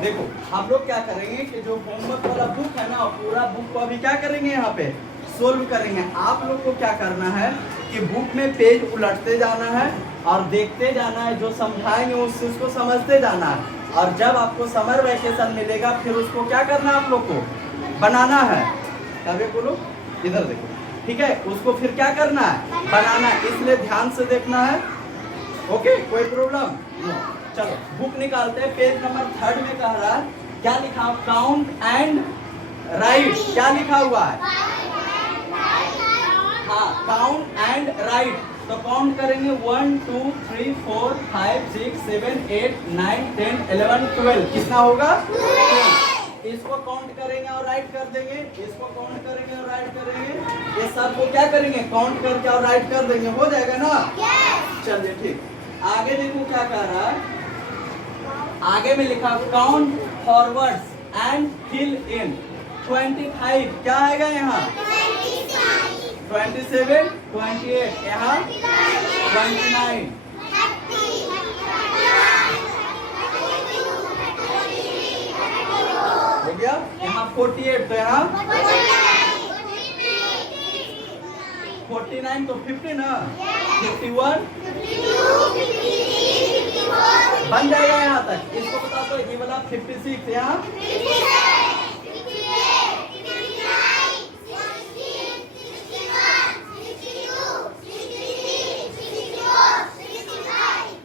देखो हम लोग क्या करेंगे कि जो होमवर्क वाला बुक है ना, पूरा बुक को अभी क्या करेंगे, यहाँ पे सोल्व करेंगे। आप लोग को क्या करना है कि बुक में पेज उलटते जाना है और देखते जाना है, जो समझाएंगे उस चीज को समझते जाना है। और जब आपको समर वैकेशन मिलेगा फिर उसको क्या करना है, आप लोग को बनाना है। कभी बोलो, इधर देखो, ठीक है, उसको फिर क्या करना है, बनाना है। इसलिए ध्यान से देखना है। ओके, कोई प्रॉब्लम? चलो बुक निकालते हैं। पेज नंबर 3 में कह रहा है, क्या लिखा, काउंट एंड राइट। क्या लिखा हुआ है? हाँ, काउंट एंड राइट। तो काउंट करेंगे 1 2 3 4 5 6 7 8 9 10 11 12। कितना होगा? इसको काउंट करेंगे और राइट कर देंगे, इसको काउंट करेंगे और राइट करेंगे, ये सब को क्या करेंगे, काउंट करके और राइट कर देंगे। हो जाएगा ना? चलिए ठीक। आगे देखो क्या कह रहा है। आगे में लिखा count forwards and fill in 25। क्या आएगा यहाँ? 27 28, यहाँ 29, हो गया। यहाँ 48, तो यहाँ 49, तो 50 ना, 51 बन जाएगा यहाँ तक। इसको बता दो, ये वाला 56, यहाँ 65।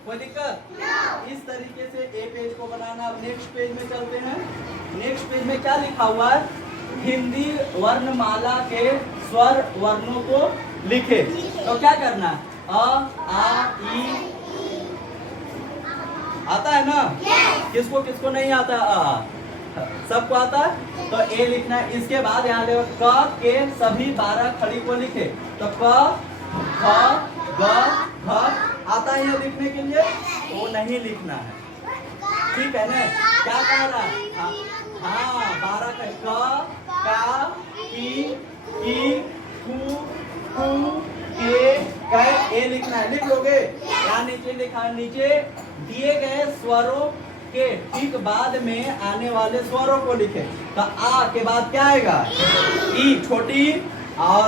कोई दिक्कत? इस तरीके से ए पेज को बनाना। अब नेक्स्ट पेज में चलते हैं। नेक्स्ट पेज में क्या लिखा हुआ है? हिंदी वर्णमाला के स्वर वर्णों को लिखे। तो क्या करना है? अ आ ई आता है ना? किसको किसको नहीं आता? आ सबको आता है। तो ए लिखना है। इसके बाद यहाँ देखो, क के सभी 12 खड़ी को लिखे। तो क ख ग घ आता है यहाँ लिखने के लिए, वो नहीं लिखना है, ठीक है ना? क्या कह रहा है? हाँ 12 क, का, की, कु, के, ए लिखना है। लिख लोगे? यहाँ नीचे लिखा है, नीचे दिए गए स्वरों के ठीक बाद में आने वाले स्वरों को लिखे। तो आ के बाद क्या आएगा? ई, छोटी, और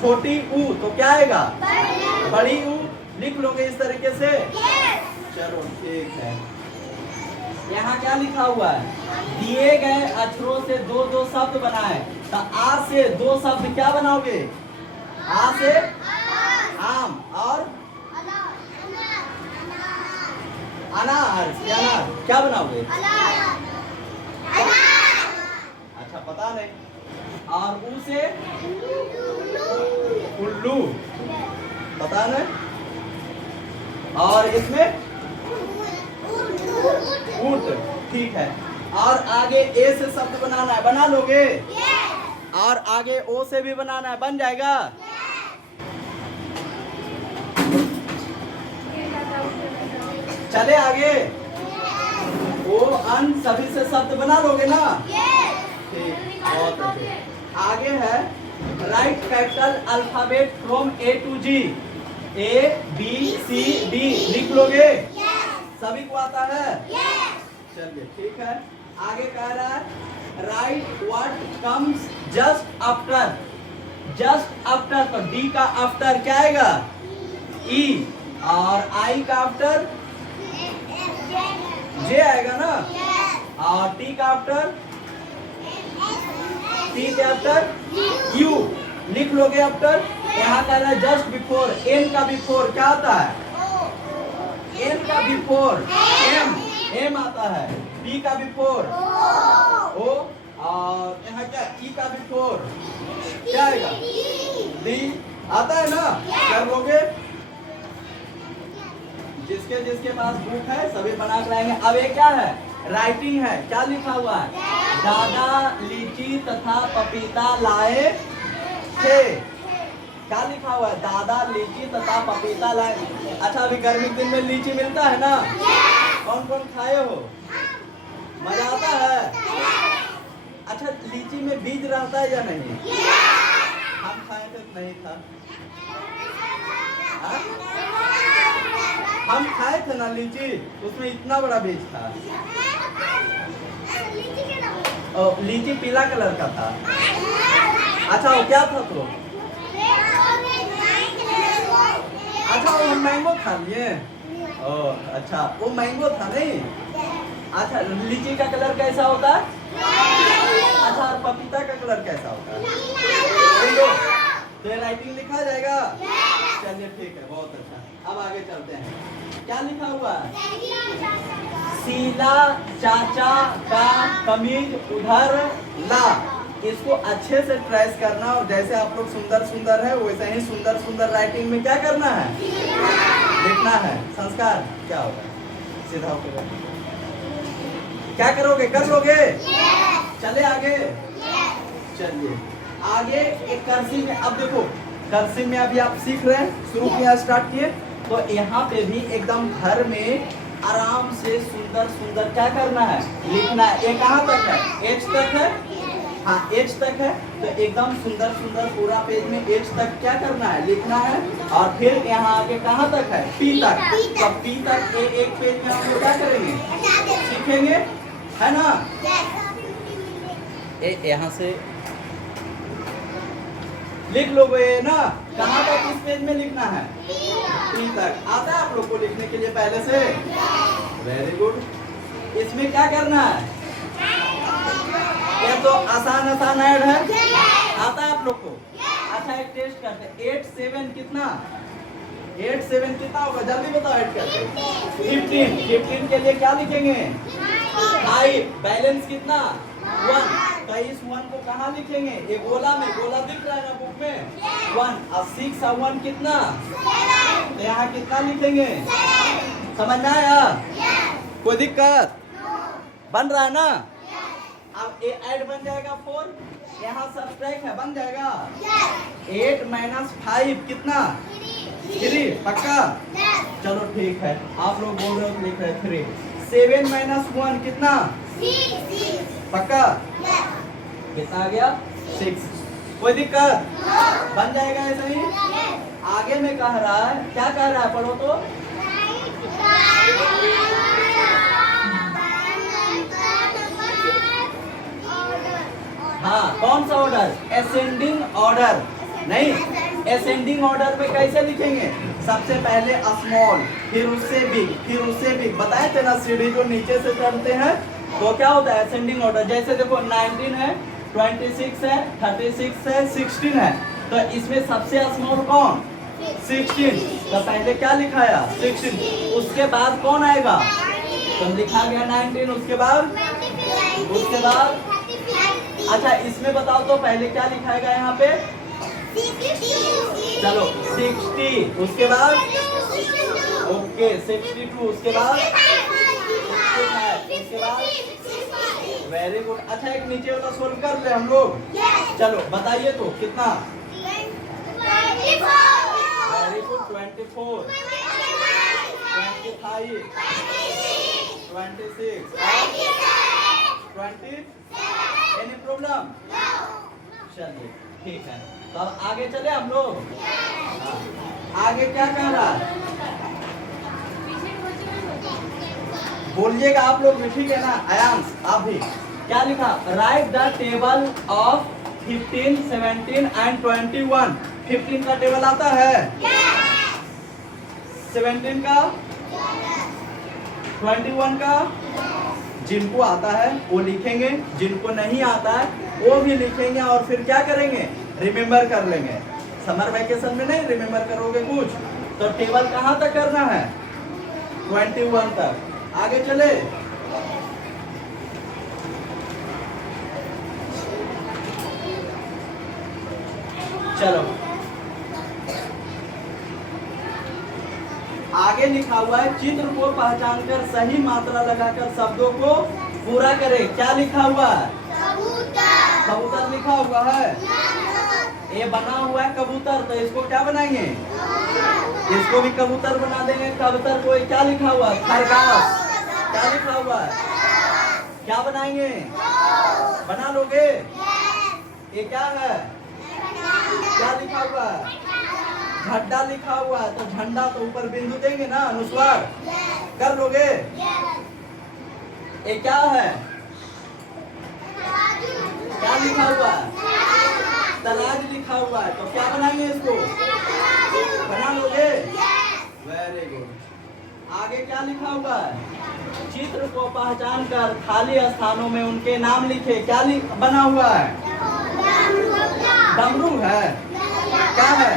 छोटी ऊ, तो क्या आएगा? बड़ी ऊ। लिख लोगे इस तरीके से? चलो ठीक है। यहाँ क्या लिखा हुआ है? दिए गए अक्षरों से दो दो शब्द बनाए। तो आ से दो शब्द क्या बनाओगे? आ से आम, और अनार से अनार क्या बनाओगे? अच्छा पता नहीं। और ऊ से उल्लू, पता नहीं। और इसमें ऊंट, ठीक है। और आगे ए से शब्द बनाना है, बना लोगे? और आगे ओ से भी बनाना है, बन जाएगा? चले आगे। ओ अन सभी से शब्द बना लोगे ना? ठीक, बहुत अच्छे। आगे है write capital alphabet from A to G. A B C D लिख लोगे? सभी को आता है? चलिए ठीक है। आगे कह रहा है right what comes just after. Just after, तो डी का आफ्टर क्या आएगा? ई, और आई का आफ्टर जे आएगा ना? और टी का आफ्टर, टी के आफ्टर यू। लिख लोगे आफ्टर? यहाँ कह रहा है जस्ट बिफोर। एन का बिफोर क्या आता है? एन का बिफोर एम, एम आता है। बी का बिफोर ओ, और यहाँ क्या? ई का बिफोर क्या आएगा? डी आता है ना? कर लोगे? जिसके जिसके पास बुक है सभी बना कर लाएंगे। अब ये क्या है? राइटिंग है। क्या लिखा हुआ है? दादा लीची तथा पपीता लाए थे। क्या लिखा हुआ है? दादा लीची तथा पपीता लाए। अच्छा अभी गर्मी के दिन में लीची मिलता है ना? कौन कौन खाए हो? मजा आता है? अच्छा लीची में बीज रहता है या नहीं? हम खाए थे, नहीं था। हम खाए थे ना लीची, उसमें इतना बड़ा बीज था। और लीची पीला कलर का था। अच्छा वो क्या था तो? अच्छा वो मैंगो खा लिए। ओह अच्छा वो मैंगो था नहीं। अच्छा लीची का कलर कैसा होता है? अच्छा और पपीता का कलर कैसा होता है? तो राइटिंग लिखा जाएगा। चलिए ठीक है, बहुत अच्छा। अब आगे चलते हैं। क्या लिखा हुआ है? शीला चाचा का कमीज उधर ला। इसको अच्छे से ट्रेस करना और जैसे आप लोग सुंदर सुंदर है वैसे ही सुंदर सुंदर राइटिंग में क्या करना है? लिखना है। संस्कार क्या होगा? सीधा होकर क्या करोगे? कर लोगे? चले आगे। चलिए आगे एक कर्सिव में। अब देखो कर्सिव में अभी आप सीख रहे हैं, शुरू किया स्टार्ट किए, तो यहाँ पे भी एकदम घर में आराम से सुंदर सुंदर क्या करना है? लिखना है। ये कहाँ तक है? एच तक है। हाँ एच तक है, तो एकदम सुंदर सुंदर पूरा पेज में एच तक क्या करना है? लिखना है। और फिर यहाँ आगे कहाँ तक है? पी तक। तो पी तक एक पेज में हम लोग क्या करेंगे? सीखेंगे, है ना? यहाँ से लिख लोगे ना। कहाँ तक इस पेज में लिखना है? पी तक। आता है आप लोग को लिखने के लिए पहले से? Very good. इसमें क्या करना है? ये तो आसान आसान ऐड है, आता है आप लोग को? अच्छा एक टेस्ट करते हैं। 8 7 कितना? 8 7 कितना होगा? जल्दी बताओ। ऐड करते 15। 15 के लिए क्या लिखेंगे? 5। बैलेंस कितना? 1। तो इस 1 को कहाँ लिखेंगे? ये गोला में, गोला दिख रहा है ना बुक में? 1। और 6 और 1 कितना? तो यहाँ कितना लिखेंगे? समझ में आया? कोई दिक्कत? बन रहा है ना? अब ये ऐड बन जाएगा 4। यहाँ सब्ट्रैक्ट है, बन जाएगा 8 माइनस 5 कितना? 3। पक्का? चलो ठीक है, आप लोग बोल रहे हो लिख रहे 3। 7 माइनस 1 कितना? 6। पक्का? कितना आ गया? 6। कोई दिक्कत? बन जाएगा ऐसा ही। आगे में कह रहा है, क्या कह रहा है? पढ़ो तो। हाँ कौन सा ऑर्डर? Ascending order. नहीं, असेंडिंग ऑर्डर में कैसे लिखेंगे? सबसे पहले स्मॉल, फिर उससे बिग, फिर उससे बिग। बताए थे ना सीढ़ी जो नीचे से चढ़ते हैं तो क्या होता है? Ascending order. जैसे देखो 19 है, 26 है, 36 है, 16 है, तो इसमें सबसे स्मॉल कौन? 16। तो पहले क्या लिखाया? 16। उसके बाद कौन आएगा? तो लिखा गया 19। उसके बाद अच्छा इसमें बताओ तो पहले क्या लिखाएगा यहाँ पे? चलो 60। उसके बाद ओके 62। उसके बाद 65। उसके बाद वेरी गुड। अच्छा एक नीचे वाला सोल्व कर ले हम लोग। चलो बताइए तो कितना? Very good. 24, 25, 26, 20। Any problem? चलिए ठीक है, तो अब आगे चले हम लोग। आगे क्या कह रहा है? बोलिएगा आप लोग भी, ठीक है ना? आयांश आप भी। क्या लिखा? Right the table of 15, 17 and 21। 15 का टेबल आता है? 17 का? 21 का? जिनको आता है वो लिखेंगे, जिनको नहीं आता है वो भी लिखेंगे, और फिर क्या करेंगे? रिमेम्बर कर लेंगे। समर वैकेशन में नहीं रिमेम्बर करोगे कुछ, तो टेबल कहाँ तक करना है? 21 तक। आगे चले। चलो आगे लिखा हुआ है, चित्र को पहचानकर सही मात्रा लगाकर शब्दों को पूरा करें। क्या लिखा हुआ है? कबूतर। कबूतर लिखा हुआ है। ये बना हुआ है कबूतर, तो इसको क्या बनाएंगे? इसको भी कबूतर बना देंगे। कबूतर को क्या लिखा हुआ है? खरगोश। क्या लिखा हुआ है? क्या बनाएंगे? बना लोगे? ये क्या है? क्या लिखा हुआ है? झड्डा लिखा हुआ है तो झंडा तो ऊपर बिंदु देंगे ना अनुस्वार, कर लोगे? ये क्या है? क्या लिखा हुआ है? तराजू लिखा हुआ है तो क्या बनाएंगे इसको? बना लोगे? Very good. आगे क्या लिखा हुआ है? चित्र को पहचान कर खाली स्थानों में उनके नाम लिखे। क्या बना हुआ है? डमरू है। क्या है?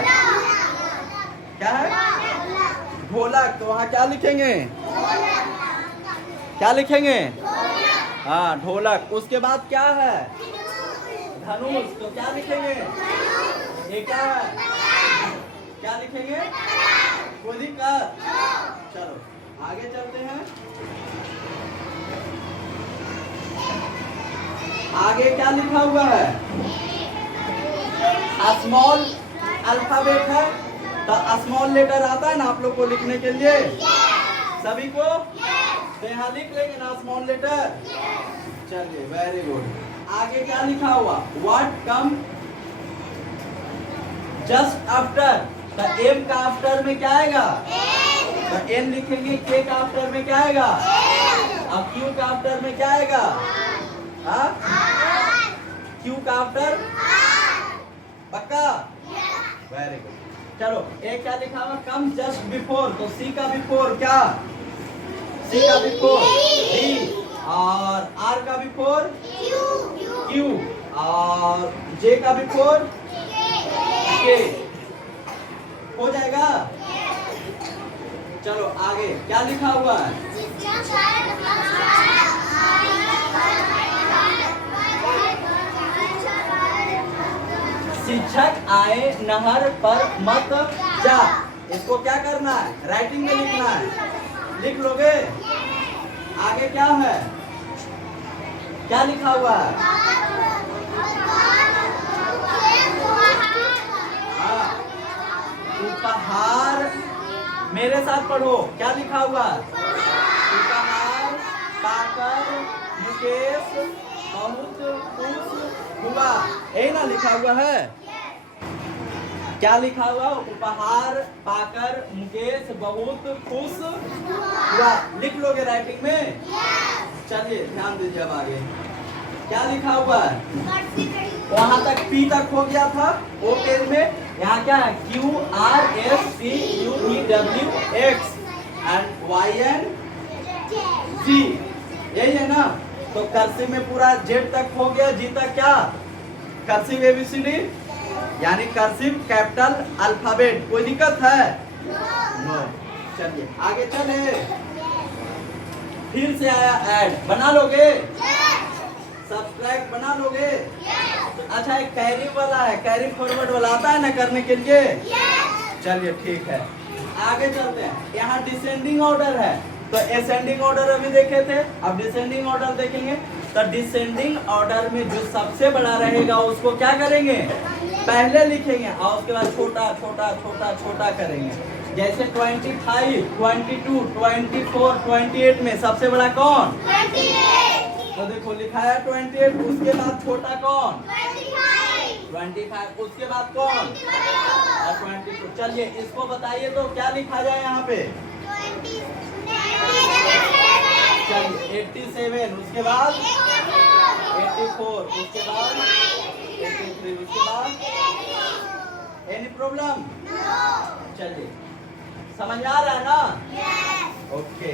क्या है? ढोलक। तो वहाँ क्या लिखेंगे? क्या लिखेंगे? हाँ, ढोलक। उसके बाद क्या है? धनुष। तो क्या लिखेंगे? ये क्या है? क्या लिखेंगे? कोई दिक्कत? चलो आगे चलते हैं। आगे क्या लिखा हुआ है? स्मॉल अल्फाबेट है तो स्मॉल लेटर आता है ना आप लोग को लिखने के लिए, सभी को? तो यहाँ लिख लेंगे ना स्मॉल लेटर। चलिए वेरी गुड। आगे क्या लिखा हुआ? What come just after. तो एम का आफ्टर में क्या आएगा? तो एन लिखेंगे। के का आफ्टर में क्या आएगा? अब क्यू का आफ्टर में क्या आएगा? क्यू का आफ्टर पक्का? Very good. चलो ए क्या लिखा हुआ? Come just before. तो सी का बिफोर क्या? सी का बिफोर डी, और आर का बिफोर क्यू, और जे का बिफोर के। हो जाएगा? चलो आगे क्या लिखा हुआ है? शिक्षक आए नहर पर मत जा। इसको क्या करना है? राइटिंग में लिखना है। लिख लोगे? आगे क्या है? क्या लिखा हुआ है? हाँ, उपहार। मेरे साथ पढ़ो। क्या लिखा हुआ? उपहार पाकर मुकेश बहुत खुश हुआ। यही ना लिखा हुआ है? क्या लिखा हुआ? उपहार पाकर मुकेश बहुत खुश हुआ। लिख लोगे राइटिंग में? चलिए ध्यान दीजिए। अब आगे क्या लिखा हुआ है? वहां तक पी तक हो गया था ओ पेज में। यहाँ क्या है? Q R S T U E W X and Y N G, यही है ना? तो कर्सिव में पूरा जेड तक हो गया। जी तक क्या? कर्सिव एबीसीडी यानी कर्सिव कैपिटल अल्फाबेट। कोई दिक्कत है? नो। चलिए आगे चले। फिर से आया ऐड। बना लोगे? सब्सक्राइब बना लोगे? अच्छा एक कैरी वाला है, कैरी फॉरवर्ड वाला आता है ना करने के लिए? चलिए ठीक है। आगे चलते हैं। यहाँ डिसेंडिंग ऑर्डर है तो असेंडिंग ऑर्डर अभी देखे थे, अब डिसेंडिंग ऑर्डर देखेंगे। तो डिसेंडिंग ऑर्डर में जो सबसे बड़ा रहेगा उसको क्या करेंगे? पहले लिखेंगे और उसके बाद छोटा छोटा छोटा छोटा करेंगे। जैसे 25, 22, 24, 28 में सबसे बड़ा कौन? 28। तो देखो लिखा है 28। उसके बाद छोटा कौन? 25। उसके बाद कौन? 22। चलिए इसको बताइए तो क्या लिखा जाए यहाँ पे? चलिए 87। उसके बाद 84। उसके बाद 83। उसके बाद एनी प्रॉब्लम? चलिए समझ आ रहा है ना? ओके,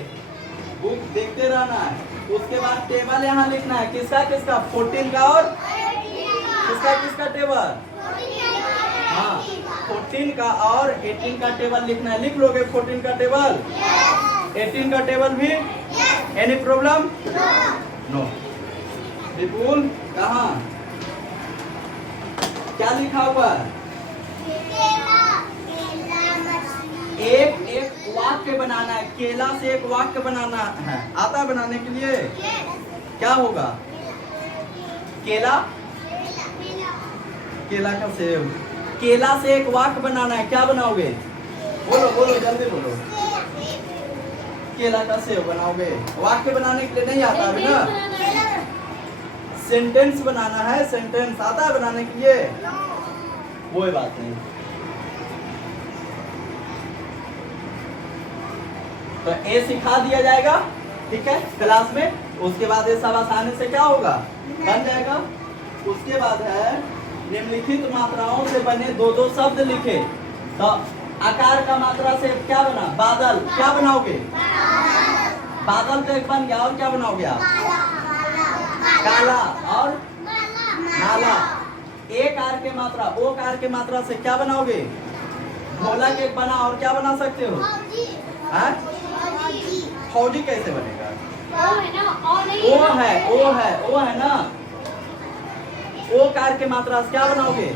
बुक देखते रहना है। उसके बाद टेबल यहाँ लिखना है। किसका किसका? 14 का और किसका किसका टेबल? हाँ 14 का और 18 का टेबल लिखना है। लिख लोगे 14 का टेबल? 18 का टेबल भी? Any problem? नो। विपुल कहाँ? क्या लिखा हुआ है? एक एक वाक्य बनाना है। केला से एक वाक्य बनाना है। आता है बनाने के लिए? क्या होगा? केला, केला का सेब। केला से एक वाक्य बनाना है। क्या बनाओगे? बोलो बोलो जल्दी बोलो। केला का सेब बनाओगे। वाक्य बनाने के लिए नहीं आता है ना? सेंटेंस बनाना है। सेंटेंस आता है बनाने के लिए? कोई बात नहीं। तो ए सिखा दिया जाएगा, ठीक है, क्लास में। उसके बाद ये सब आसानी से क्या होगा, बन जाएगा। उसके बाद है निम्नलिखित मात्राओं से बने दो दो शब्द लिखे। तो आकार का मात्रा से क्या बना, बादल। क्या बनाओगे, बादल तो एक बन गया, और क्या बनाओगे आप, काला और नाला। एक कार के मात्रा, ओ कार के मात्रा से क्या बनाओगे, ढोलक एक बना, और क्या बना सकते हो, हाँ? फौजी कैसे बनेगा, ओ है ना, ओ कार के मात्रा से क्या बनाओगे,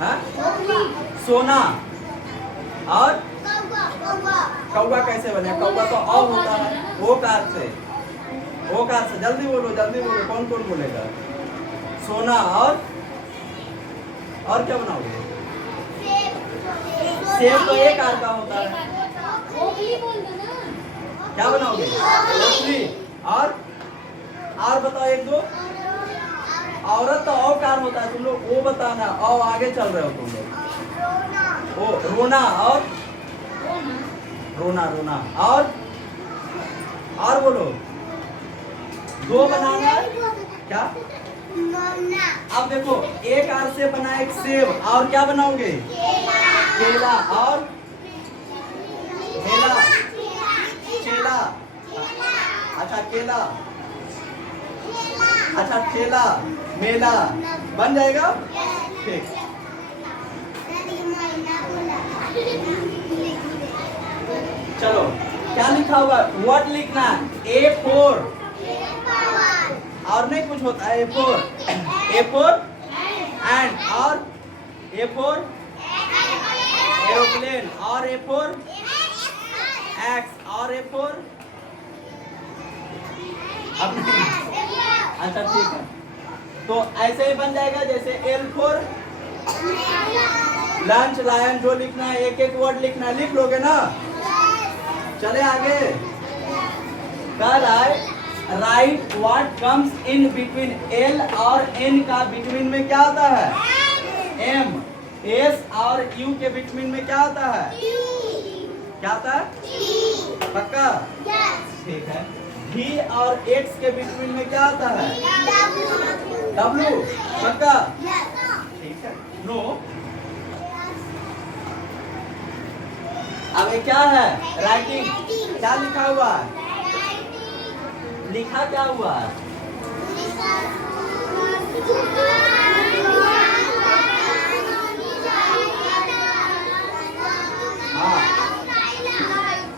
हाँ? सोना। और कौवा कैसे बने, कौवा तो औ होता है, ओ कार से, ओ कार से। जल्दी बोलो जल्दी बोलो, कौन कौन बोलेगा, सोना। और क्या बनाओगे, सेब तो एक कार का होता है, क्या बनाओगे, ओखली। और बताओ एक दो, औरत तो औ कार होता है, तुम लोग वो बताना, औ आगे चल रहे हो तुम लोग। ओ रोना, और रोना। और बोलो, दो बनाना, क्या, अब देखो एक कार से बना एक सेब, और क्या बनाओगे, केला। और मेला, चेला, अच्छा केला, अच्छा ठेला, मेला, बन जाएगा, ठीक। चलो क्या लिखा हुआ, वर्ड लिखना, A4, और नहीं कुछ होता है, A4 एंड, और A4 एरोप्लेन, और A4 X, और A4 अब अच्छा ठीक है, तो ऐसे ही बन जाएगा। जैसे L4 लंच, लायन, जो लिखना है एक एक वर्ड लिखना है, लिख लोगे ना। चले आगे, कर right what comes in between, L और N का बिटवीन में क्या आता है, M, S और U के बिटवीन में क्या आता है, क्या आता है, पक्का, ठीक है। V और X के बिटवीन में क्या आता है, W, पक्का, ठीक है। नो, अब ये क्या है, राइटिंग, क्या लिखा हुआ है, लिखा क्या हुआ है, हाँ,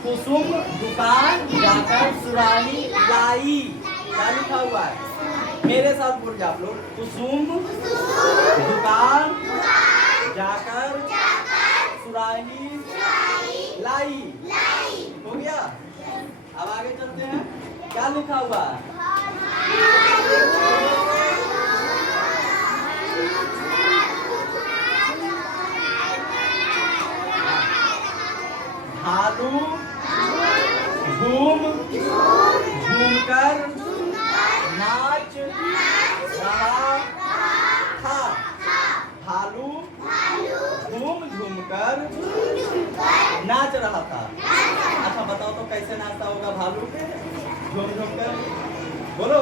कुसुम दुकान जाकर सुराही लाई, क्या लिखा हुआ है, मेरे साथ बोलिए आप लोग, कुसुम दुकान जाकर सुराही लाई, हो गया। अब आगे चलते हैं, क्या लिखा हुआ है, भालू घूमकर नाच रहा था, भालू घूमकर नाच रहा था। अच्छा बताओ तो कैसे नाचता होगा भालू, घूम कर, बोलो,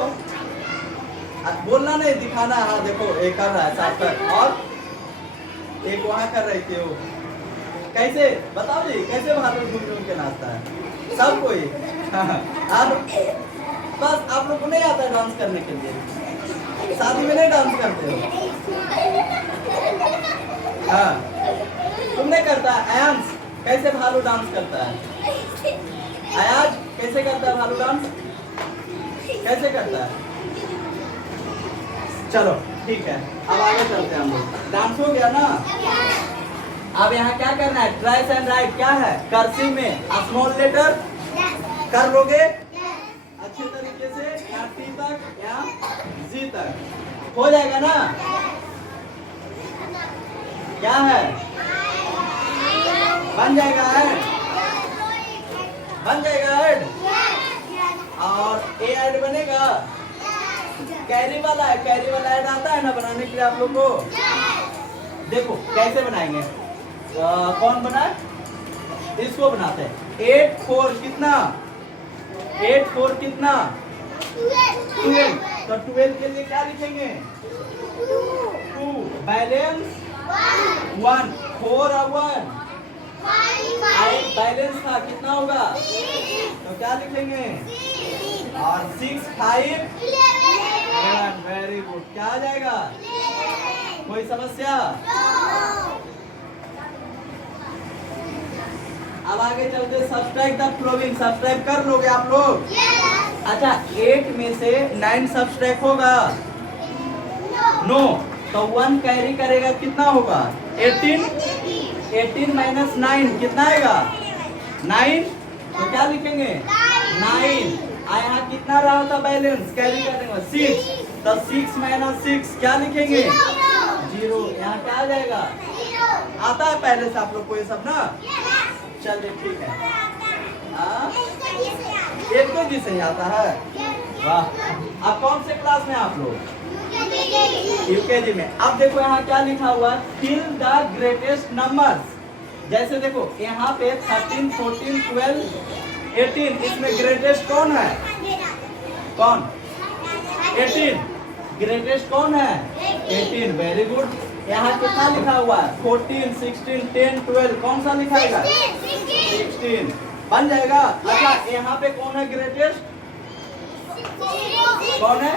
बोलना नहीं, दिखाना, हाँ देखो एक कर रहा है साथ कर, और एक वहां कर रही थी वो, कैसे बताओ जी, कैसे भालू घूम के नाचता है, सब कोई, आप बस आप लोग को नहीं आता है डांस करने के लिए, शादी में नहीं डांस करते हो, हाँ तुम नहीं करता, आयांश कैसे भालू डांस करता है, अयाज कैसे करता है भालू डांस, कैसे करता है, चलो ठीक है, अब आगे चलते हैं हम लोग, डांस हो गया ना। अब यहाँ क्या करना है, ट्राइस एंड राइट, क्या है, कर्सिव में स्मॉल लेटर कर लोगे अच्छे तरीके से, यहाँ टी तक या जी तक हो जाएगा ना, क्या है, बन जाएगा ऐड, बन जाएगा ऐड, और ए ऐड बनेगा, कैरी वाला है, कैरी वाला ऐड आता है ना बनाने के लिए आप लोग को, देखो कैसे बनाएंगे, कौन बनाए, इसको बनाते हैं, 8 4 कितना? 8 4 कितना? 12। तो 12 के लिए क्या लिखेंगे? 2। बैलेंस 1। 4 और 1 8 बैलेंस था, कितना होगा? तो क्या लिखेंगे? और 6 5 11। Very good. क्या आ जाएगा? कोई समस्या? अब आगे चलते सब्सट्रैक्ट द फॉलोइंग। सब्सट्रैक्ट कर लोगे आप लोग? अच्छा 8 में से 9 सब्सट्रैक्ट होगा? नो। तो 1 कैरी करेगा, कितना होगा? 18। 18 माइनस 9 कितना आएगा? 9। तो क्या लिखेंगे? 9। यहाँ कितना रहा था बैलेंस? कैरी करने में 6। तो 6 माइनस 6 क्या लिखेंगे? 0। यहाँ क्या आ जाएगा? आता है पहले से आप लोग को ये सब ना? चलिए ठीक है। एक तो जी से आता है। वाह। अब कौन से क्लास में आप लोग? यूकेजी में। अब देखो यहाँ क्या लिखा हुआ? Fill the greatest numbers. जैसे देखो यहाँ पे 13 14 12 18, इसमें ग्रेटेस्ट कौन है? कौन? 18। ग्रेटेस्ट कौन है? 18। Very good. यहाँ कितना लिखा हुआ है? 14 16 10 12, कौन सा लिखाएगा? 16 बन जाएगा। अच्छा यहाँ पे कौन है ग्रेटेस्ट? कौन है?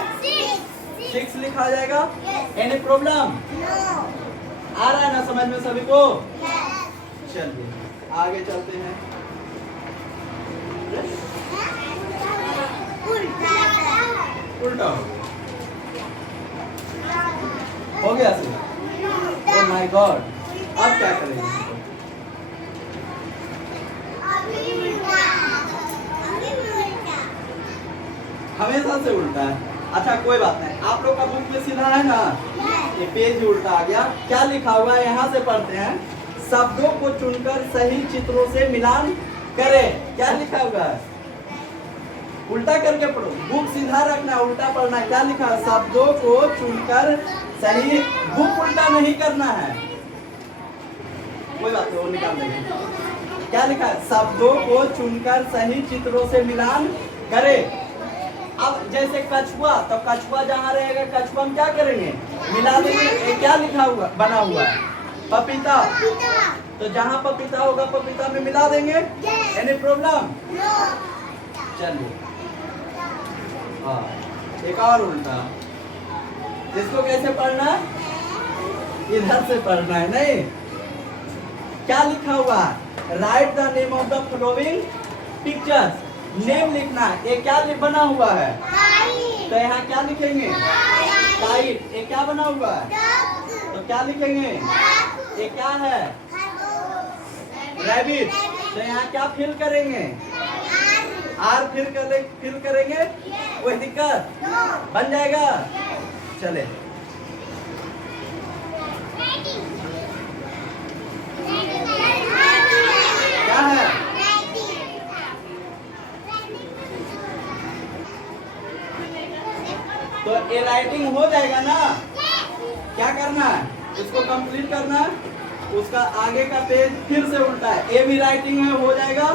6 लिखा जाएगा। Any problem? आ रहा है ना समझ में सभी को? चलिए आगे चलते हैं। उल्टा हो गया सर? Oh my God. अब क्या करेंगे? हमेशा से उल्टा है। अच्छा कोई बात नहीं, आप लोग का बुक में सीधा है ना? ये पेज उल्टा आ गया। क्या लिखा हुआ है यहाँ से पढ़ते हैं? शब्दों को चुनकर सही चित्रों से मिलान करें। क्या लिखा हुआ है? उल्टा करके पढ़ो। बुक सीधा रखना, उल्टा पढ़ना है। क्या लिखा है? शब्दों को चुनकर सही। बुक उल्टा नहीं करना है। कोई बात नहीं, वो निकाल देंगे। क्या लिखा है? शब्दों को चुनकर सही चित्रों से मिलान करें। अब जैसे कछुआ, तो कछुआ जहाँ रहेगा कछुआ हम क्या करेंगे? मिला देंगे। क्या लिखा हुआ बना हुआ है? पपीता। तो जहाँ पपीता होगा पपीता में मिला देंगे। Any problem? चलिए हाँ एक और उल्टा। इसको कैसे पढ़ना है? इधर से पढ़ना है। नहीं, क्या लिखा हुआ है? Right the name of the following pictures. Name लिखना है। ये क्या बना हुआ है? तो यहाँ क्या लिखेंगे? काइट। ये क्या बना हुआ है? तो क्या लिखेंगे? ये क्या है? रैबिट। तो यहाँ क्या फिल करेंगे? आर फिल करेंगे। कोई दिक्कत? बन जाएगा। चले क्या है? तो ये राइटिंग हो जाएगा ना? क्या करना है? इसको कंप्लीट करना है। उसका आगे का पेज फिर से उल्टा है। ए भी राइटिंग है, हो जाएगा।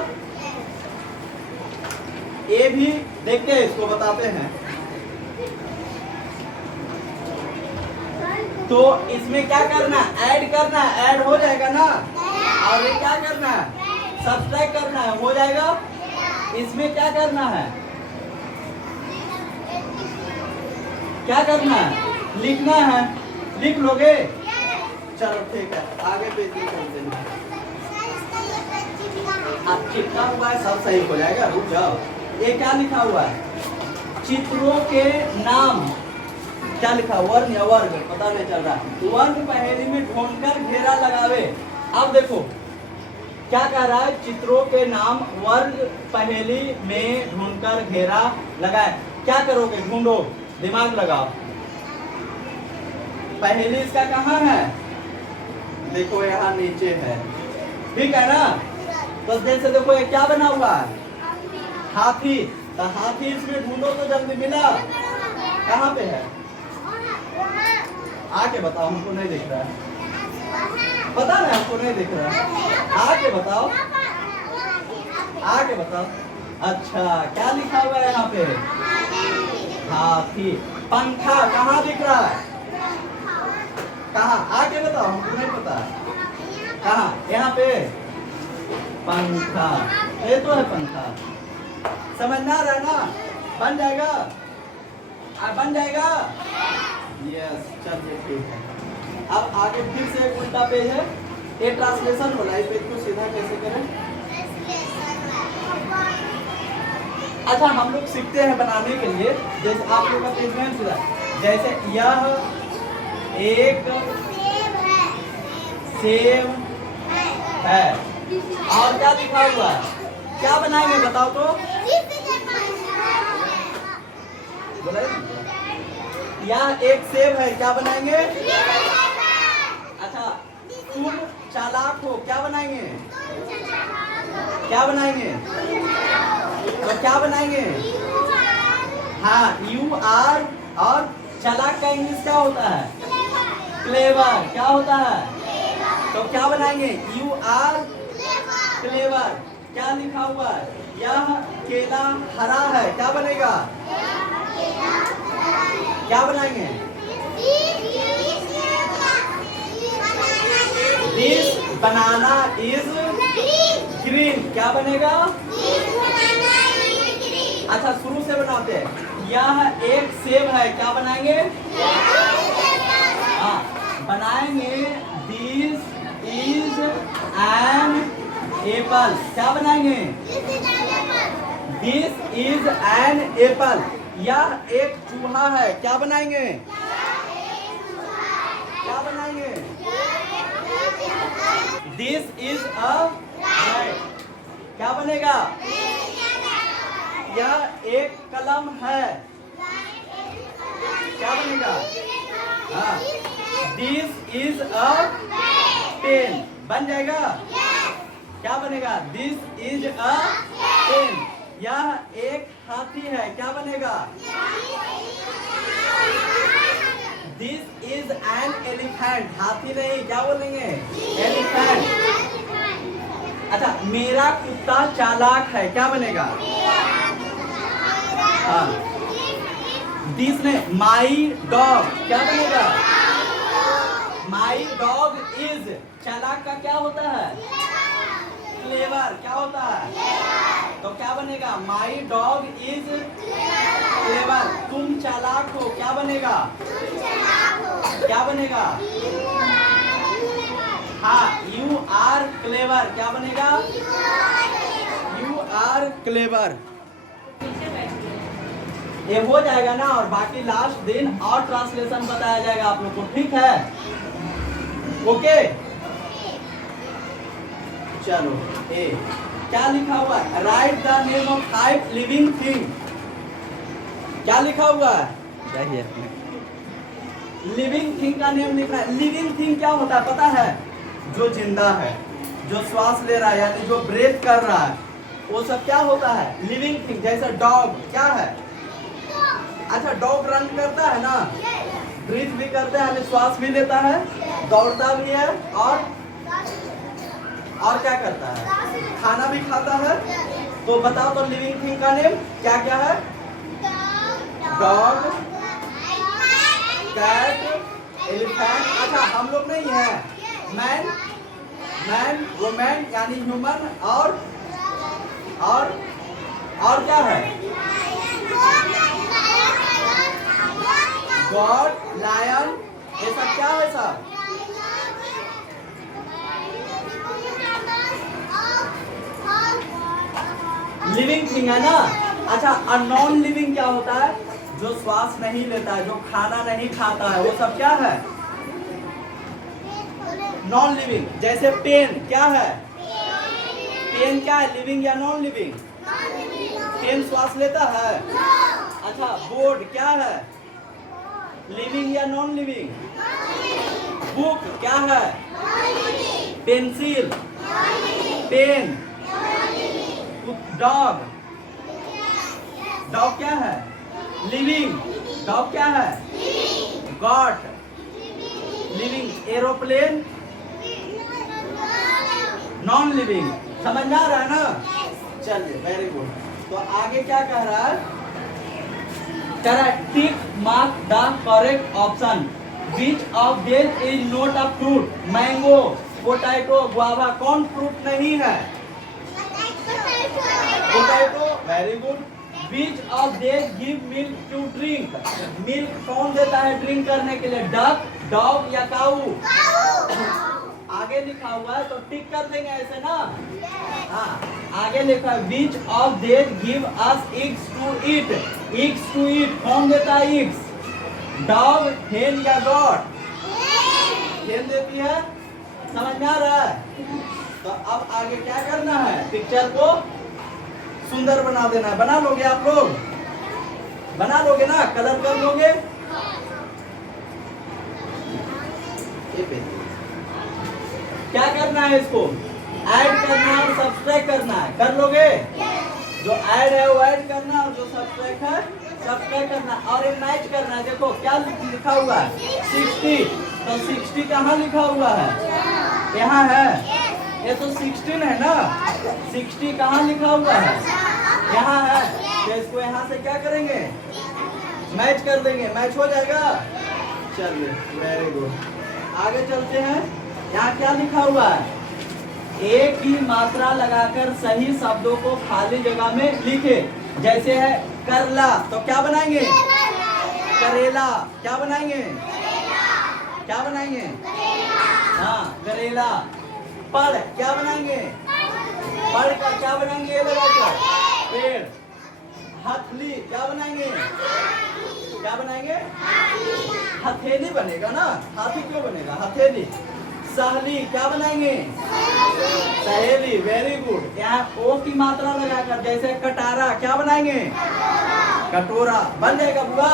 ए भी देखते हैं, इसको बताते हैं। तो इसमें क्या करना? ऐड करना। ऐड हो जाएगा ना? और ये क्या करना है? सब्सट्रैक्ट करना है। हो जाएगा। इसमें क्या करना है? क्या करना है? लिखना है। लिख लोगे? चलो ठीक है, आगे पेज में चलते हैं। अब चिपका हुआ है, सब सही हो जाएगा। रुक जाओ। ये क्या लिखा हुआ है? चित्रों के नाम। क्या लिखा? वर्ण या वर्ग पता नहीं चल रहा। वर्ण पहेली में ढूंढकर घेरा लगावे। अब देखो क्या कह रहा है? चित्रों के नाम वर्ग पहेली में ढूंढकर घेरा लगाए। क्या करोगे? ढूंढो, दिमाग लगाओ। पहेली इसका कहाँ है? देखो यहाँ नीचे है, ठीक है ना? तो जैसे देखो ये क्या बना हुआ है? हाथी। तो हाथी इसमें ढूंढो तो जल्दी मिला। कहाँ पे है? आके बताओ, हमको नहीं दिख रहा है। पता नहीं, हमको नहीं दिख रहा है। आके बताओ। आगे बताओ। अच्छा, क्या लिखा हुआ है यहाँ पे? हाथी। पंखा कहाँ दिख रहा है? कहाँ? आगे बताओ, हमको नहीं पता। कहाँ? यहाँ पे पंखा। ये तो है पंखा। समझना रहा ना? बन जाएगा? बन जाएगा? यस, चलिए ठीक है। अब आगे फिर से एक उल्टा पेज है, ये ट्रांसलेशन हो रहा है। इस पेज को सीधा कैसे करें? अच्छा, हम लोग सीखते हैं बनाने के लिए। जैसे आप लोग का पेज में सीधा, जैसे यह एक सेब है, और क्या लिखा हुआ है? क्या बनाएंगे बताओ तो? यह एक सेब है, क्या बनाएंगे? अच्छा, तुम चालाक हो, क्या बनाएंगे? क्या बनाएंगे? तो क्या बनाएंगे? हाँ, यू आर। और चालाक का इंग्लिश क्या होता है? क्लेवर। क्या होता है? तो क्या बनाएंगे? You are clever. क्या लिखा हुआ है? यह केला हरा है, क्या बनेगा? क्या बनाएंगे? This banana is green. क्या बनेगा? अच्छा, शुरू से बनाते हैं। यह एक सेब है, क्या बनाएंगे? हाँ, बनाएंगे दिस इज एन एप्पल। क्या बनाएंगे? This is an apple. यह एक चूहा है, क्या बनाएंगे? क्या बनाएंगे? This is a rat. क्या बनेगा? यह एक कलम है, क्या बनेगा? हाँ, दिस इज अ पेन। बन जाएगा? क्या बनेगा? This is a pen. यह एक हाथी है, क्या बनेगा? This is an elephant. हाथी नहीं, क्या बोलेंगे? एलिफेंट। अच्छा, मेरा कुत्ता चालाक है, क्या बनेगा? हाँ, दिस ने माई डॉग, क्या बनेगा? My dog is. चालाक का क्या होता है? क्लेवर। क्या होता है? तो क्या बनेगा? My dog is clever. तुम चालाक हो, क्या बनेगा? क्या बनेगा? हाँ, यू आर क्लेवर। क्या बनेगा? You are clever. ये हो जाएगा ना, और बाकी लास्ट दिन और ट्रांसलेशन बताया जाएगा आप लोग को, ठीक है? ओके, चलो। ए क्या लिखा हुआ है? Right the name of 5 living thing. क्या लिखा हुआ है? लिविंग थिंग का नेम लिखना है। लिविंग थिंग क्या होता है पता है? जो जिंदा है, जो श्वास ले रहा है, यानी जो ब्रेथ कर रहा है, वो सब क्या होता है? Living thing. जैसे डॉग क्या है? अच्छा, डॉग रन करता है ना, ब्रीथ भी करता है, यानी श्वास भी लेता है, दौड़ता भी है, और क्या करता है? खाना भी खाता है। तो बताओ तो लिविंग थिंग का नेम क्या क्या है? Dog, cat, elephant. अच्छा, हम लोग नहीं है। मैन, वुमेन यानी ह्यूमन, और क्या है? God, lion. ये सब क्या है? सब लिविंग थिंग है ना। अच्छा, नॉन लिविंग क्या होता है? जो श्वास नहीं लेता है, जो खाना नहीं खाता है, वो सब क्या है? Non living. जैसे पेन क्या है? पेन क्या है? लिविंग या नॉन लिविंग? पेन श्वास लेता है? अच्छा, बोर्ड क्या है? लिविंग या नॉन लिविंग? बुक क्या है? Pencil, pen. डॉग क्या है? लिविंग। डॉग क्या है? Got, living. Aeroplane non living. समझ में आ रहा है ना? चलिए वेरी गुड। तो आगे क्या कह रहा है? कह रहा है tick mark the correct option, which of this is not a fruit? Mango, potato, guava, कौन फ्रूट नहीं है? Potato, very good. Which of this give milk to drink? Milk कौन देता है ड्रिंक करने के लिए? डक, डॉग या काऊ? आगे लिखा हुआ है तो टिक कर देंगे ऐसे ना। हाँ, आगे लिखा है which of this give us eggs to eat? Eggs to eat कौन देता है एग्स? डॉग, हेन या गॉड? हेन देती है। समझ में आ रहा है? तो अब आगे क्या करना है? पिक्चर को सुंदर बना देना है। बना लोगे आप लोग? बना लोगे ना? कलर कर लोगे? क्या करना है? इसको ऐड करना है और सब्सट्रैक्ट करना है। कर लोगे? जो ऐड है वो ऐड करना और जो सब्सट्रैक्ट है सब्सट्रैक्ट करना और एक मैच करना है। देखो क्या लिखा हुआ है? 60। तो 60 कहाँ लिखा हुआ है? यहाँ है। ये तो 16 है ना। 60 कहाँ लिखा हुआ है? यहाँ है। तो इसको यहाँ से क्या करेंगे? मैच कर देंगे। मैच हो जाएगा। चलिए वेरी गुड। आगे चलते हैं। यहाँ क्या लिखा हुआ है? एक ही मात्रा लगाकर सही शब्दों को खाली जगह में लिखे। जैसे है करला, तो क्या बनाएंगे? करेला। क्या बनाएंगे? क्या बनाएंगे? हाँ, करेला। पढ़ क्या बनाएंगे? पढ़ का क्या बनाएंगे? ये लगाकर पेड़। हथली क्या बनाएंगे? क्या बनाएंगे? हथेली बनेगा ना। हाथी क्यों बनेगा? हथेली। सहेली क्या बनाएंगे? सहेली, वेरी गुड। यहाँ ओ की मात्रा लगाकर जैसे कटारा क्या बनाएंगे? कटोरा। बन जाएगा बुआ।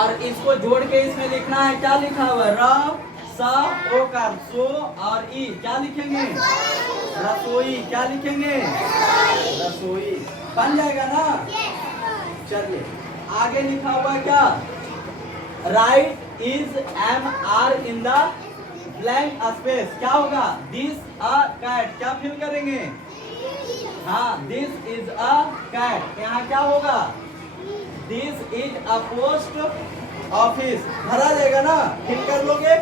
और इसको जोड़ के इसमें लिखना है। क्या लिखा हुआ है? र, स, ओ का सो और ई क्या लिखेंगे? रसोई। क्या लिखेंगे? रसोई। बन जाएगा ना। चलिए आगे लिखा हुआ क्या? Write is M R in the blank space. क्या होगा? This a cat. क्या फिल करेंगे? हाँ, दिस इज अ कैट। यहाँ क्या होगा? This is a post office. भरा जाएगा ना। फिल कर लोगे?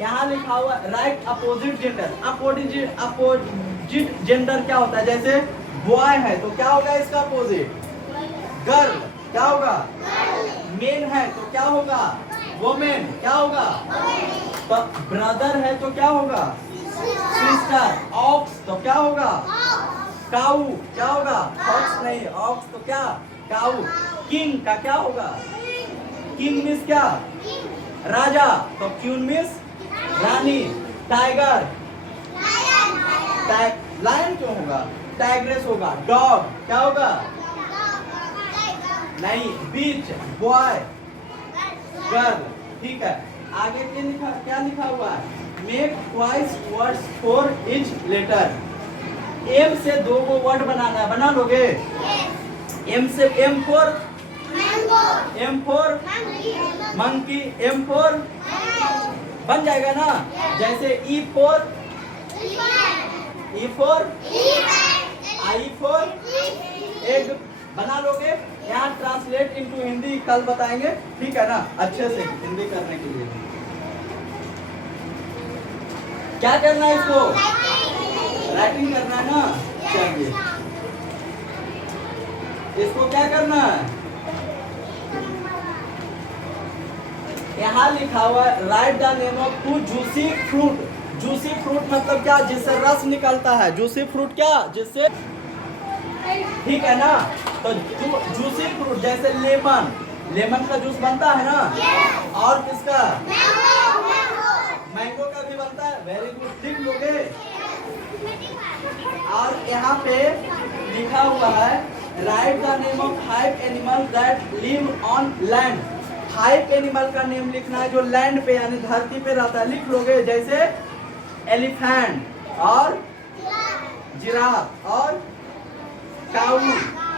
यहाँ लिखा हुआ write opposite gender. Opposite gender क्या होता है? जैसे बॉय है तो क्या होगा इसका अपोजिट? गर्ल। क्या होगा? मेन है तो क्या होगा? वोमेन। क्या होगा? तो ब्रदर है तो क्या होगा? सिस्टर। ऑक्स तो क्या होगा? काऊ। क्या होगा? ऑक्स नहीं, ऑक्स तो क्या? काऊ। किंग का क्या होगा? किंग मीन्स क्या? राजा। तो क्वीन मीन्स रानी। टाइगर, लायन क्यों होगा? टाइग्रेस होगा। डॉग क्या होगा? नहीं, बीच। Boy, girl. ठीक है। आगे क्या लिखा हुआ है? Make twice words for each letter. M से 2 को वर्ड बनाना है। बना लोगे? एम से M for monkey, M for बन जाएगा ना। जैसे E for I for egg. बना लोगे? यहाँ ट्रांसलेट इनटू हिंदी कल बताएंगे। ठीक है ना? अच्छे से हिंदी करने के लिए क्या करना है? इसको राइटिंग करना है ना। चलिए इसको क्या करना है? यहाँ लिखा हुआ है right the name of 2 juicy fruit. Juicy fruit मतलब क्या? जिससे रस निकलता है। जूसी फ्रूट क्या? जिससे, ठीक है ना। तो जूसी फ्रूट जैसे लेमन, लेमन का जूस बनता है ना। और किसका? मैंगो का भी बनता है। Very good. लिख लोगे? और यहाँ पे लिखा हुआ है right the name of 5 animal that live on land. 5 animal का नेम लिखना है जो लैंड पे यानी धरती पे रहता है। लिख लोगे? जैसे एलिफेंट और जिराफ और काऊ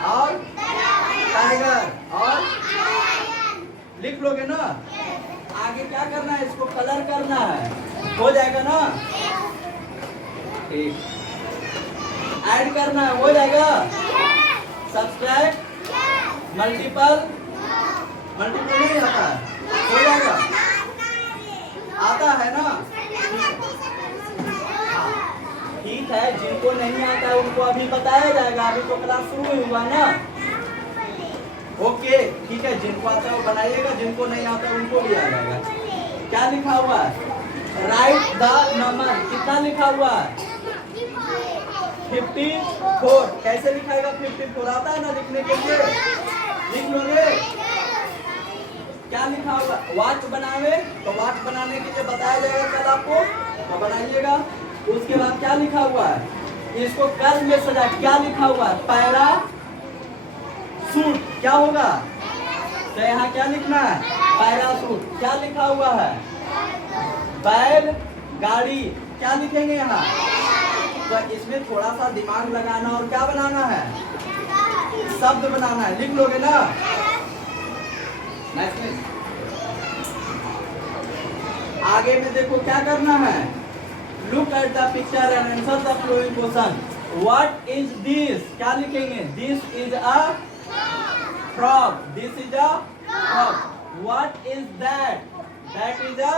और टाइगर और लिख लोगे ना। आगे क्या करना है? इसको कलर करना है। हो जाएगा ना। ठीक। ऐड करना है, हो जाएगा। सब्सट्रैक्ट, मल्टीपल, मल्टीपल नहीं आता है, हो जाएगा, आता है ना। ठीक है, जिनको नहीं आता है उनको अभी बताया जाएगा, अभी तो क्लास शुरू ही हुआ ना। ओके ठीक है, जिनको आता है वो बनाइएगा, जिनको नहीं आता है उनको भी आ जाएगा। क्या लिखा हुआ है? राइट द नंबर, कितना लिखा हुआ है? 54। कैसे लिखाएगा 54? आता है ना लिखने के लिए, लिख लोगे। क्या लिखा हुआ? वाट बनावे, तो वाट बनाने के लिए बताया जाएगा कल आपको, तो बनाइएगा। उसके बाद क्या लिखा हुआ है? इसको कल में सजा, क्या लिखा हुआ है? पैरा सूट, क्या होगा? तो यहाँ क्या लिखना है? पैरासूट। क्या लिखा हुआ है? बैल गाड़ी, क्या लिखेंगे यहाँ? तो इसमें थोड़ा सा दिमाग लगाना और क्या बनाना है? शब्द बनाना है, लिख लोगे ना। आगे में देखो क्या करना है। Look at the picture and answer the following question. What is this? क्या लिखेंगे? This is a frog. This is a frog. What is that? That is a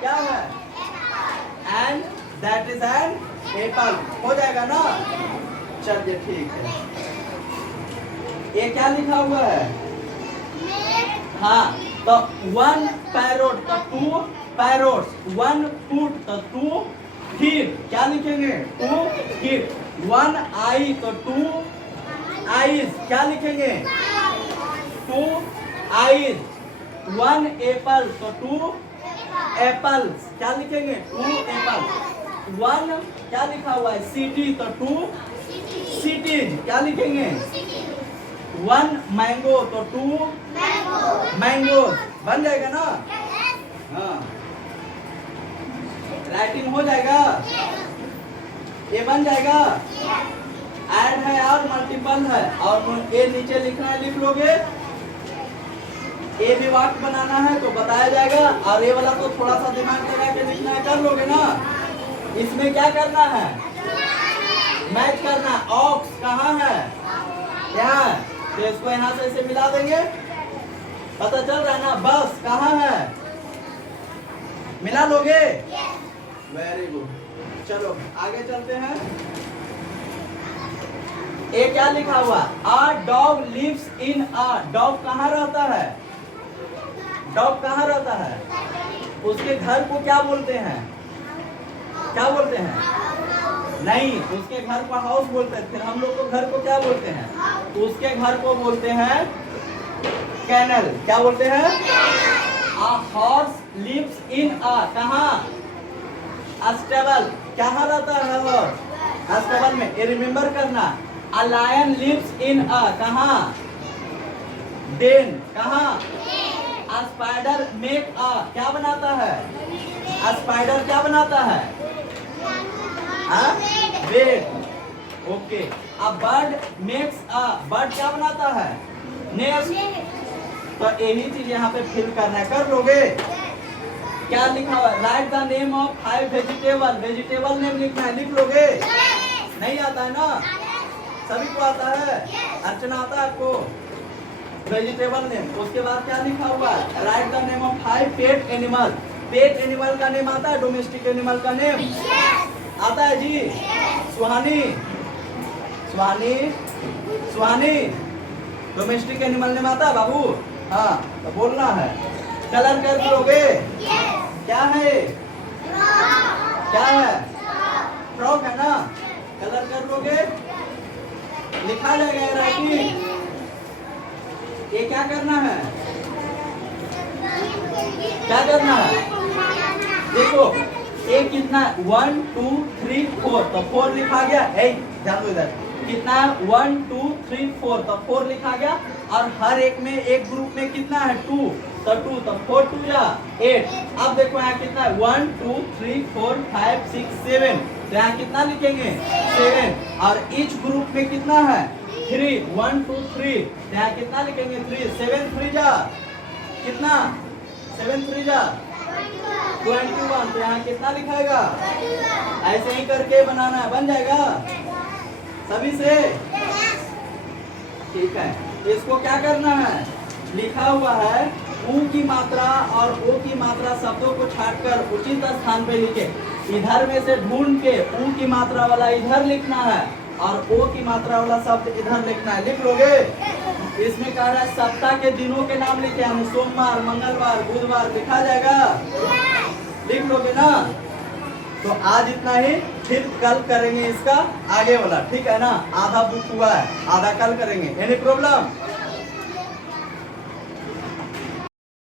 क्या है? And that is an apple. हो जाएगा ना? चलिए ठीक है। ये क्या लिखा हुआ है? हाँ, तो one parrot, तो two parrots. One foot, तो two feet. क्या लिखेंगे? Two feet. One eye, तो two eyes. क्या लिखेंगे? Two eyes. One apple, तो two apples. क्या लिखेंगे? Two apples. One क्या लिखा हुआ है? city, तो two cities. क्या लिखेंगे? One mango, तो two mangoes. बन जाएगा ना? हाँ, राइटिंग हो जाएगा, ये बन जाएगा। ऐड है और मल्टीपल है, और ये नीचे लिखना है, लिख लोगे। ये भी वाक्य बनाना है तो बताया जाएगा, और ये वाला तो थोड़ा सा दिमाग लगा के लिखना है, कर लोगे ना। इसमें क्या करना है? मैच करना। ऑक्स कहाँ है? यहाँ, तो इसको यहाँ से ऐसे मिला देंगे, पता चल रहा है ना। बस कहाँ है? मिला लोगे? Very good. चलो आगे चलते हैं। ये क्या लिखा हुआ? A dog lives in a. Dog कहाँ रहता है? डॉग कहाँ रहता है? उसके घर को क्या बोलते हैं? क्या बोलते हैं? नहीं, उसके घर को हाउस बोलते हैं। फिर हम लोग को घर को क्या बोलते हैं? उसके घर को बोलते हैं कैनल। क्या बोलते हैं? अ हॉर्स लिव्स इन अ कहाँ? स्टेबल। कहाँ रहता है हॉर्स? स्टेबल में। ये रिमेम्बर करना। अ लायन लिव्स इन अ कहाँ? डेन। कहाँ? अ स्पाइडर मेक अ क्या बनाता है? अ स्पाइडर क्या बनाता है? Bed. Okay. A bird makes a bird क्या बनाता है? नेस्ट। तो यही चीज यहाँ पे फिल करना है, कर लोगे? क्या लिखा हुआ? Right the name of 5 vegetable. Vegetable name लिखना है, लिख लोगे? नहीं आता है ना? सभी को आता है? अर्चना आता है आपको? Vegetable name. उसके बाद क्या लिखा हुआ? Right the name of 5 pet animal. Pet animal का नेम आता है? डोमेस्टिक एनिमल का नेम आता है जी? सुहानी, सुहानी, सुहानी। डोमेस्टिक एनिमल नेम आता है बाबू? हाँ, तो बोलना है। कलर कर लोगे? क्या है? क्या है? फ्रॉक है ना? कलर कर लोगे? लिखा जाएगा राइटिंग। ये क्या करना है? क्या करना है? देखो ये कितना? 1 2 3 4, तो 4 लिखा गया। ध्यान दो इधर, कितना? 1 2 3 4, तो 4 लिखा गया। और हर एक में, एक ग्रुप में कितना है? 2, तो 2, तो 4 2 जा 8। अब देखो यहाँ कितना है? 1 2 3 4 5 6 7, तो यहाँ कितना लिखेंगे? 7। और ईच ग्रुप में कितना है? 3, 1 2 3, तो यहाँ कितना लिखेंगे? 3। 7 3 जा कितना? 7 3 जा 21, तो यहाँ कितना लिखाएगा? ऐसे ही करके बनाना है, बन जाएगा। सभी से? ठीक है, इसको क्या करना है? लिखा हुआ है ऊ की मात्रा और ओ की मात्रा शब्दों को छांटकर उचित स्थान पे लिखे। इधर में से ढूंढ के ऊ की मात्रा वाला इधर लिखना है और ओ की मात्रा वाला शब्द इधर लिखना है। लिख लोगे? इसमें कह रहा है सप्ताह के दिनों के नाम लिखे, यानी सोमवार, मंगलवार, बुधवार लिखा जाएगा। लिख लोगे ना? तो आज इतना ही, फिर कल करेंगे इसका आगे वाला, ठीक है ना? आधा बुक हुआ है, आधा कल करेंगे। Any problem?